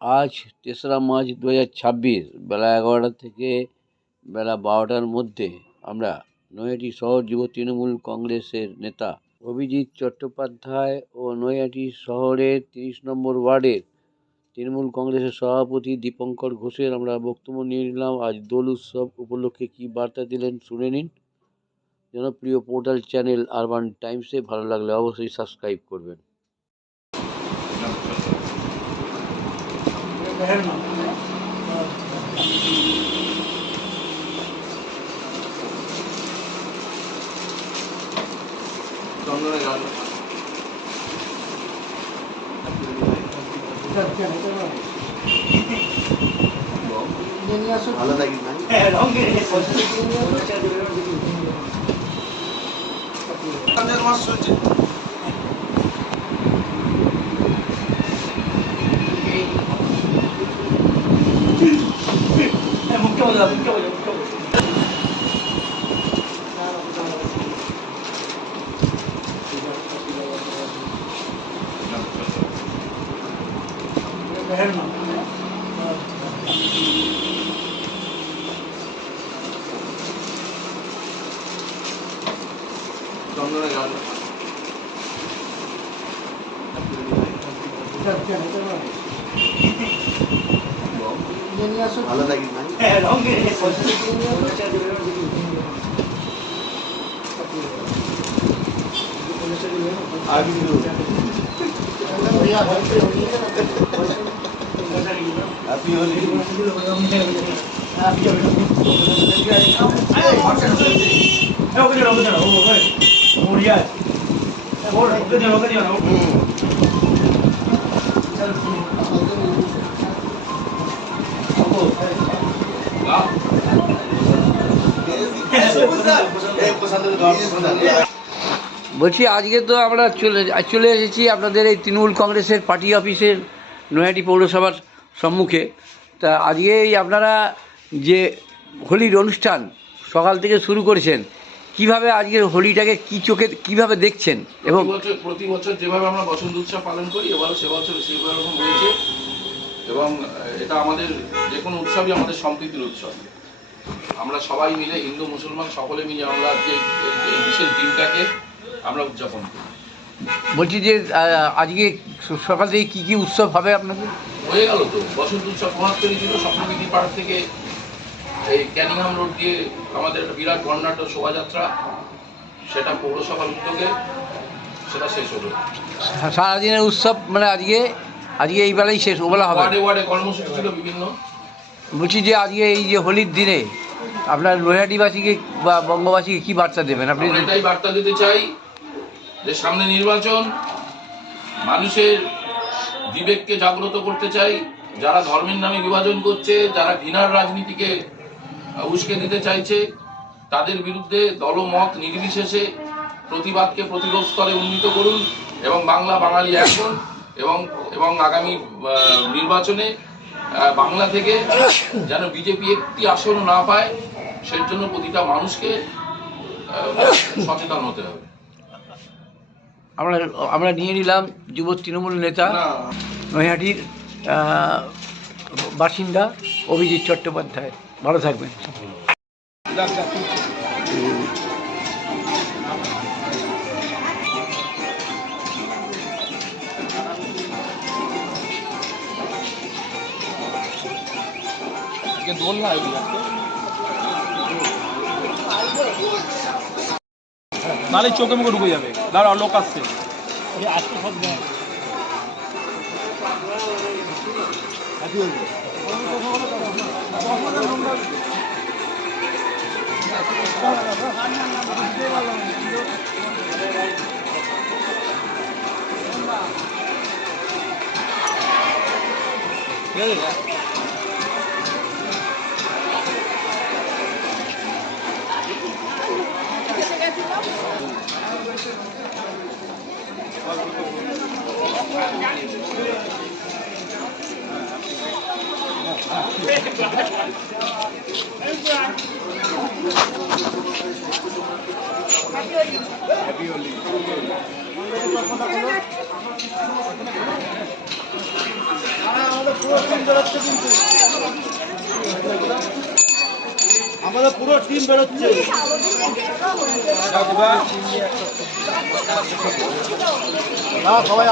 আজ ৩রা মার্চ ২০২৬ বেলা ১১টা থেকে বেলা ১২টার মধ্যে আমরা নৈহাটি শহর যুব তৃণমূল কংগ্রেসের নেতা অভিজিৎ চট্টোপাধ্যায় ও নৈহাটি শহরের ৩০ নম্বর ওয়ার্ডের তৃণমূল কংগ্রেসের সভাপতি দীপঙ্কর ঘোষের আমরা বক্তব্য নিয়ে নিলাম। আজ দোল উৎসব উপলক্ষে কী বার্তা দিলেন শুনে নিন। জনপ্রিয় পোর্টাল চ্যানেল আরবান টাইমসে ভালো লাগলে অবশ্যই সাবস্ক্রাইব করবেন। ভালো লাগিস ভাই। মাস চলছে। ভালো লাগিস ভাই। হ্যাপি হোলি। বলছি আজকে তো আমরা চলে এসেছি আপনাদের এই তৃণমূল কংগ্রেসের পার্টি অফিসের নৈহাটি পৌরসভার সম্মুখে। তা আজকে এই আপনারা যে হোলির অনুষ্ঠান সকাল থেকে শুরু করেছেন, কিভাবে আজকের হোলিটাকে কি চোখে কিভাবে দেখছেন? এবং প্রতি বছর যেভাবে আমরা বসন্ত উৎসব পালন করি এবারও সে বছর সেরকম হয়েছে। এবং এটা আমাদের যে কোনো উৎসবই আমাদের সম্প্রীতির উৎসব। আমরা সবাই মিলে হিন্দু মুসলমান সকলে মিলে আমরা যে এই বিশেষ দিনটাকে আমরা উদযাপন করি। বলছি যে আজকে সকাল থেকে কী কী উৎসব হবে আপনাদের? হয়ে গেল তো বসন্ত উৎসব ৭৫ ছিল স্বপ্নবিধি পাড় থেকে এই ক্যানিংহাম রোড দিয়ে আমাদের একটা বিরাট বর্ণাঢ্য শোভাযাত্রা, সেটা পৌরসভার উদ্যোগে সেটা শেষ হলো। সারাদিনের উৎসব মানে আজকে এই বেলায় শেষ ওবেলা হবে। ওয়ার্ডে ওয়ার্ডে কর্মসূচি ছিল বিভিন্ন। বলছি যে আজকে এই যে হোলির দিনে আপনার নৈহাটিবাসীকে বা বঙ্গবাসীকে কী বার্তা দেবেন? আপনি এটাই বার্তা দিতে চাই যে সামনে নির্বাচন, মানুষের বিবেককে জাগ্রত করতে চাই। যারা ধর্মের নামে বিভাজন করছে, যারা ঘৃণার রাজনীতিকে উস্কে দিতে চাইছে, তাদের বিরুদ্ধে দলমত নির্বিশেষে প্রতিবাদকে প্রতিরোধ স্তরে উন্নীত করুন এবং বাংলা বাঙালি এখন এবং আগামী নির্বাচনে বাংলা থেকে যেন বিজেপি একটি আসনও না পায়, সেই জন্য প্রতিটা মানুষকে সচেতন হতে হবে। আমরা নিয়ে নিলাম যুব তৃণমূল নেতা নৈহাটির বাসিন্দা অভিজিৎ চট্টোপাধ্যায়। ভালো থাকবেন। নালে চোখে মুখে ঢুকে যাবে। দাঁড়াও, লোক আসছে। Happy Holi. আমাদের পুরো টিম বেরোচ্ছে। সবাই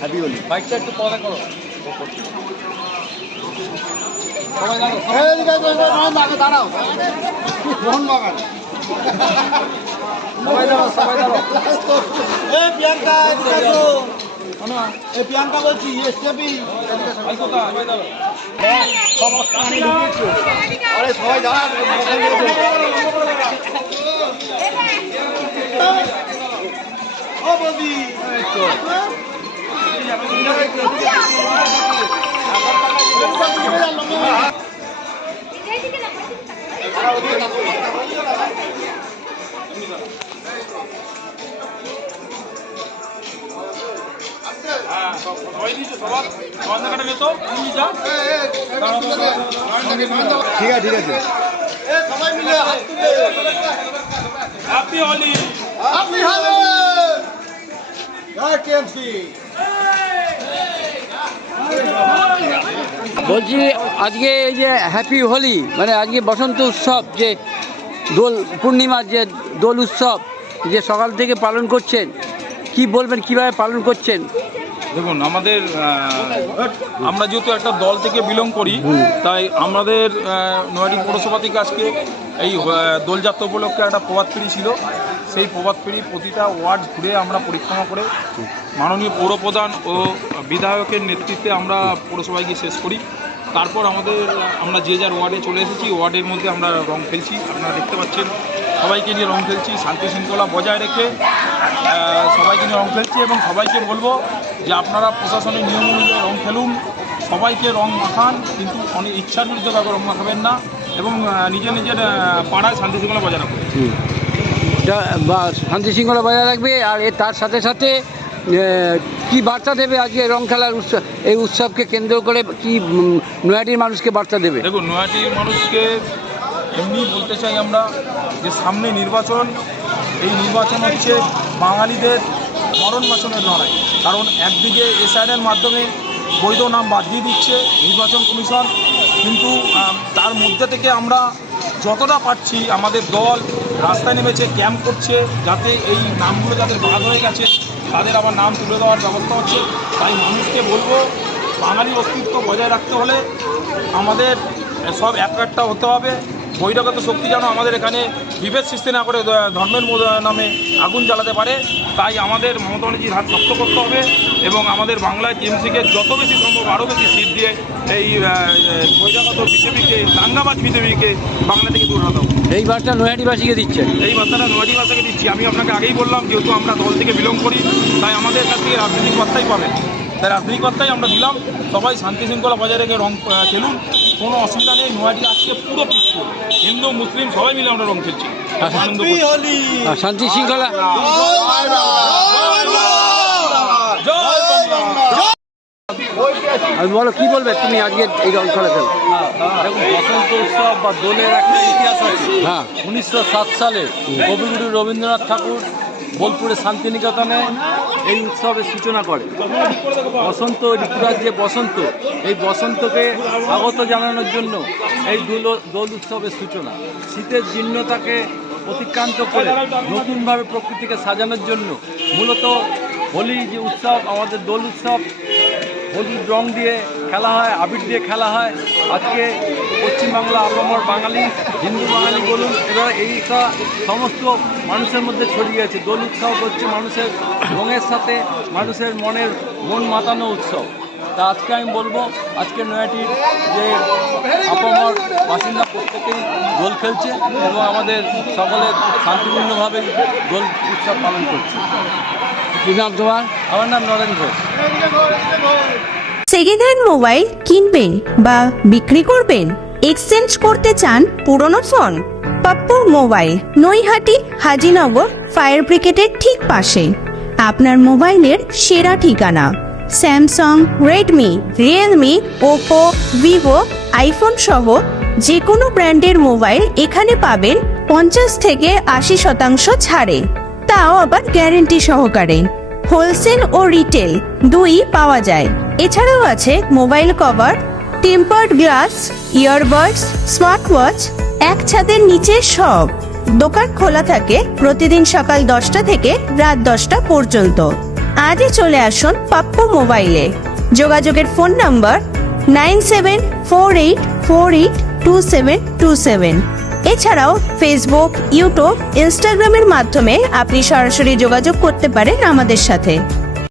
হ্যাপি হোলি। বাইকটা একটু পরে করো। দাঁড়াও মোহন বাগান। সবাই দাঁড়াও, সবাই দাঁড়াও। প্রিয়াঙ্কা প্রিয়াঙ্কা বলছি ভাই কোথায়? সবাই দাঁড়াও। আরে সবাই দাঁড়া। ও বৌদি সবাই দিয়েছে, সবার জায়গাটা নিত। ঠিক আছে ঠিক আছে। সবাই মিলে হাত তুলে হ্যাপি হোলি। আপনি হবে টিএমসি। বলছি আজকে এই যে হ্যাপি হোলি মানে আজকে বসন্ত উৎসব, যে দোল পূর্ণিমার যে দোল উৎসব যে সকাল থেকে পালন করছেন, কি বলবেন, কিভাবে পালন করছেন? দেখুন, আমরা যেহেতু একটা দল থেকে বিলং করি, তাই আমাদের নয়াটি পৌরসভা থেকে আজকে এই দোলযাত্রা উপলক্ষে একটা প্রভাত ফেরি ছিল। সেই প্রভাত ফেরি প্রতিটা ওয়ার্ড ঘুরে আমরা পরিক্রমা করে মাননীয় পৌরপ্রধান ও বিধায়কের নেতৃত্বে আমরা পৌরসভায় গিয়ে শেষ করি। তারপর আমরা যে যার ওয়ার্ডে চলে এসেছি, ওয়ার্ডের মধ্যে আমরা রং খেলছি। আপনারা দেখতে পাচ্ছেন সবাইকে নিয়ে রং খেলছি, শান্তি শৃঙ্খলা বজায় রেখে সবাইকে নিয়ে রং খেলছি। এবং সবাইকে বলবো যে আপনারা প্রশাসনের নিয়ম অনুযায়ী রং খেলুন, সবাইকে রং মাখান, কিন্তু অনেক ইচ্ছার বিরুদ্ধে কাউকে রং মাখাবেন না, এবং নিজের নিজের পাড়ায় শান্তি শৃঙ্খলা বজায় রাখুন। শান্তি শৃঙ্খলা বজায় রাখবে। আর তার সাথে সাথে কি বার্তা দেবে আজকে রং খেলার উৎসব, এই উৎসবকে কেন্দ্র করে কি নয়াটির মানুষকে বার্তা দেবে? দেখুন, নয়াটির মানুষকে এমনি বলতে চাই আমরা যে সামনে নির্বাচন, এই নির্বাচন হচ্ছে বাঙালিদের মরণ বাঁচনের লড়াই। কারণ একদিকে এসআইআরের মাধ্যমে বৈধ নাম বাদ দিয়ে দিচ্ছে নির্বাচন কমিশন, কিন্তু তার মধ্যে থেকে আমরা যতটা পারছি আমাদের দল রাস্তায় নেমেছে, ক্যাম্প করছে, যাতে এই নামগুলো যাদের বাদ হয়ে গেছে তাদের আবার নাম তুলে দেওয়ার ব্যবস্থা হচ্ছে। তাই মানুষকে বলবো, বাঙালি অস্তিত্ব বজায় রাখতে হলে আমাদের সব একটা হতে হবে। বহিরাগত শক্তি যেন আমাদের এখানে বিভেদ সৃষ্টি না করে ধর্মের নামে আগুন জ্বালাতে পারে। তাই আমাদের মমতা ব্যানার্জির হাত শক্ত করতে হবে এবং আমাদের বাংলায় টিএমসিকে যত বেশি সম্ভব আরও বেশি সিট দিয়ে এই বহিরাগত বিজেপিকে, দাঙ্গাবাজ বিজেপিকে বাংলা থেকে দূর হতে হবে। এই বার্তা নয়াটিবাসীকে দিচ্ছেন? এই বার্তাটা নয়াটিবাসীকে দিচ্ছি। আমি আপনাকে আগেই বললাম, যেহেতু আমরা দল থেকে বিলং করি, তাই আমাদের কাছ থেকে রাজনৈতিক বার্তাই পাবেন। তাই রাজনৈতিক বার্তাই আমরা দিলাম। সবাই শান্তি শৃঙ্খলা বজায় রেখে রং খেলুন, কোনো অসুবিধা নেই। নয়াটি আজকে পুরো পিসফুল, হিন্দু মুসলিম সবাই মিলে আমরা রং খেলছি, আনন্দ করছি। শান্তি শৃঙ্খলা। আমি বলো, কি বলবে তুমি আজকে এই রং খেলা খেল? দেখুন, বসন্ত উৎসব বা দোলের একটা ইতিহাস আছে। হ্যাঁ, 1907 সালে কবিগুরু রবীন্দ্রনাথ ঠাকুর বোলপুরের শান্তিনিকেতনে এই উৎসবের সূচনা করে। বসন্ত ঋতুরাজ যে বসন্ত, এই বসন্তকে স্বাগত জানানোর জন্য এই দোল উৎসবের সূচনা। শীতের জীর্ণতাকে অতিক্রান্ত করে নতুনভাবে প্রকৃতিকে সাজানোর জন্য মূলত হোলি যে উৎসব, আমাদের দোল উৎসব, হলুদ রং দিয়ে খেলা হয়, আবির দিয়ে খেলা হয়। আজকে পশ্চিমবাংলা আপামর বাঙালি, হিন্দু বাঙালি বলুন, এবার এইটা সমস্ত মানুষের মধ্যে ছড়িয়ে গেছে। দোল উৎসব হচ্ছে মানুষের রঙের সাথে মানুষের মন মাতানো উৎসব। তা আজকে আমি বলবো, আজকে নয়াটির যে আপামর বাসিন্দা প্রত্যেকেই দোল খেলছে এবং আমাদের সকলে শান্তিপূর্ণভাবে দোল উৎসব পালন করছে। কি নাম তোমার? আমার নাম Naren Ghosh. Second hand mobile কিনবেন বা বিক্রি করবেন, এক্সচেঞ্জ করতে চান পুরনো phone? Pappu mobile, Naihati Hazinagar fire ব্রিগেডের ঠিক পাশে। আপনার মোবাইলের সেরা ঠিকানা। Samsung, Redmi, Realme, Oppo, Vivo, iPhone সহ যে কোনো ব্র্যান্ডের মোবাইল এখানে পাবেন 50 থেকে 80% ছাড়ে, তাও আবার গ্যারেন্টি সহকারে। হোলসেল ও রিটেল দুই পাওয়া যায়। এছাড়াও আছে mobile cover, tempered glass, earbuds, smart watch, এক ছাদের নিচে সব। দোকান খোলা থাকে প্রতিদিন সকাল 10টা থেকে রাত 10টা পর্যন্ত। আজই চলে আসুন পাপ্পু মোবাইলে। যোগাযোগের ফোন নাম্বার 9748482727। এছাড়াও ফেসবুক, ইউটিউব, ইনস্টাগ্রামের মাধ্যমে আপনি সরাসরি যোগাযোগ করতে পারেন আমাদের সাথে।